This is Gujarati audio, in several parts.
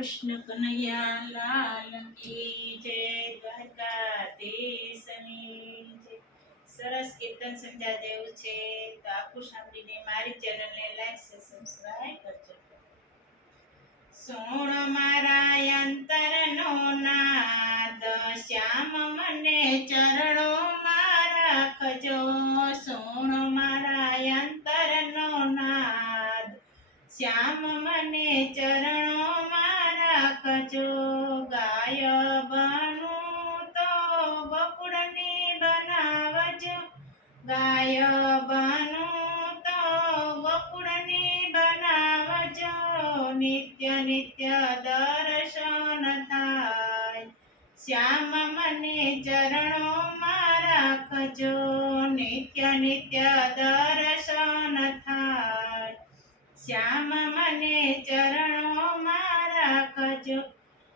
કૃષ્ણ કનૈયા લાલ કી જય, દ્વારકાધીશની જય. સરસ કીર્તન સમજા જેવું છે તો આખું સાંભળીને મારી ચેનલને લાઈક અને સબસ્ક્રાઇબ કરજો. સોણ મારા અંતરનો નાદ, શ્યામ મને ચરણોમાં રાખજો. સોણ મારા અંતરનો નાદ, શ્યામ મને ચરણોમાં રાખજો. ગાય બનું તો ગોકુળની બનાવજો. ગાય બનું તો ગોકુળની બનાવજો. નિત્ય નિત્ય દર્શન થાય, શ્યામ મને ચરણોમાં રાખજો. નિત્ય નિત્ય દર્શન થાય, શ્યામ મને ચરણોમાં રાખજો.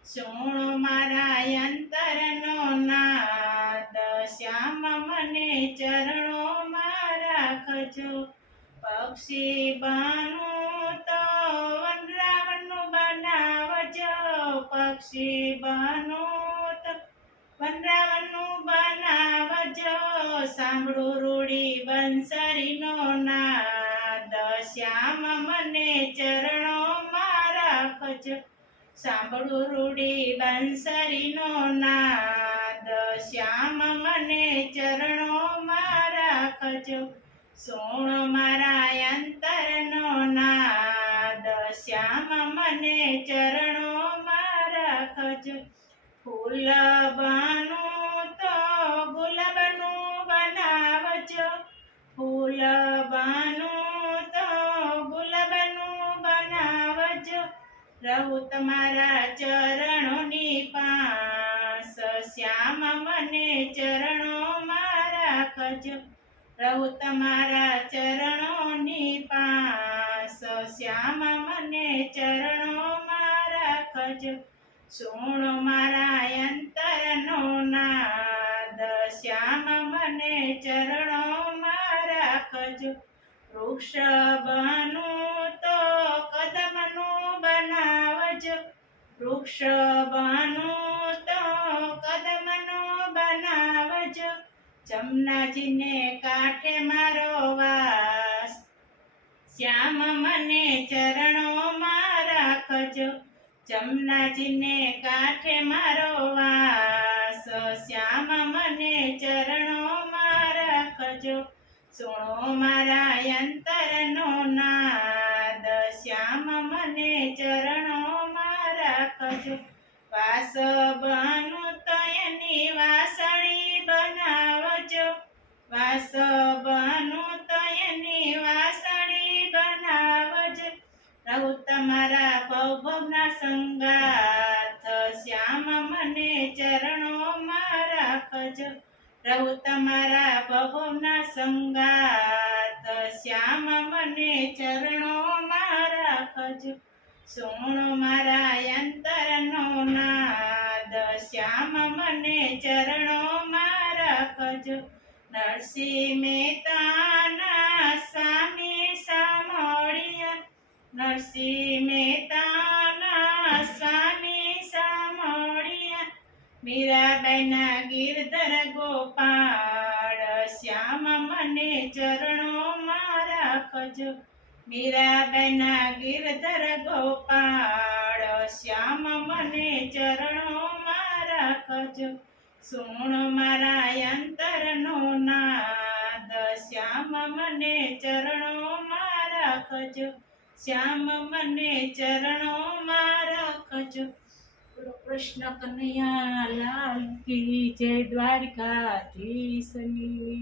સોણ મારા અંતરનો નાદ, શ્યામ મને ચરણોમાં રાખજો. પક્ષી બનું તો વનરાવનું બનાવજો. પક્ષી બનું તો વનરાવનું બનાવજો. સાંભળું રૂડી બંસરીનો નાદ, શ્યામ મને ચરણોમાં રાખજો. સાંભળું રૂડી બંસરીનો નાદ, શ્યામ મને ચરણોમાં રાખજો. સોણ મારા અંતરનો નાદ, શ્યામ મને ચરણોમાં રાખજો. ફૂલ બનું તો ગુલાબનું બનાવજો. ફૂલ બનું તો ગુલાબનું બનાવજો. રહું તમારા ચરણોની પાસ, શ્યામ મને ચરણોમાં રાખજો. રહું તમારા ચરણોની પાસ, શ્યામ મને ચરણોમાં રાખજો. સોણ મારા અંતરનો નાદ, શ્યામ મને ચરણોમાં રાખજો. વૃક્ષ બનું તો કદમનું બનાવજો. વૃક્ષ બનું તો કદમનું બનાવજો. જમનાજીને કાંઠે મારો વાસ, શ્યામ મને ચરણોમાં રાખજો. જમનાજીને કાંઠે મારો વાસ, શ્યામ મને ચરણોમાં રાખજો. સુણો મારા અંતરનો નાદ, શ્યામ મને ચરણોમાં રાખજો. વાસ બનું તો એની વાસળી બનાવજો. વાસ બનું તો એની વાસળી બનાવજો. રહું તમારા ભવભવના સંગાથ, શ્યામ મને ચરણોમાં રાખજો. રહું તમારા ભવભવના સંગાથ, શ્યામ મને ચરણોમાં રાખજો. સોણ મારા અંતરનો નાદ, શ્યામ મને ચરણોમાં રાખજો. નરસિંહ મહેતાના સ્વામી સામળિયા, નરસિંહ મહેતાના સ્વામી સામળિયા. મીરાબાઈના ગિરધર ગોપાળ, શ્યામ મને ચરણોમાં રાખજો. મીરાબાઈના ગિરધર ગોપાળ, શ્યામ મને ચરણોમાં રાખજો. સોણ મારા અંતરનો નાદ, શ્યામ મને ચરણોમાં રાખજો. શ્યામ મને ચરણોમાં રાખજો. કૃષ્ણ કનૈયા લાલ કી જય, દ્વારકાધીશની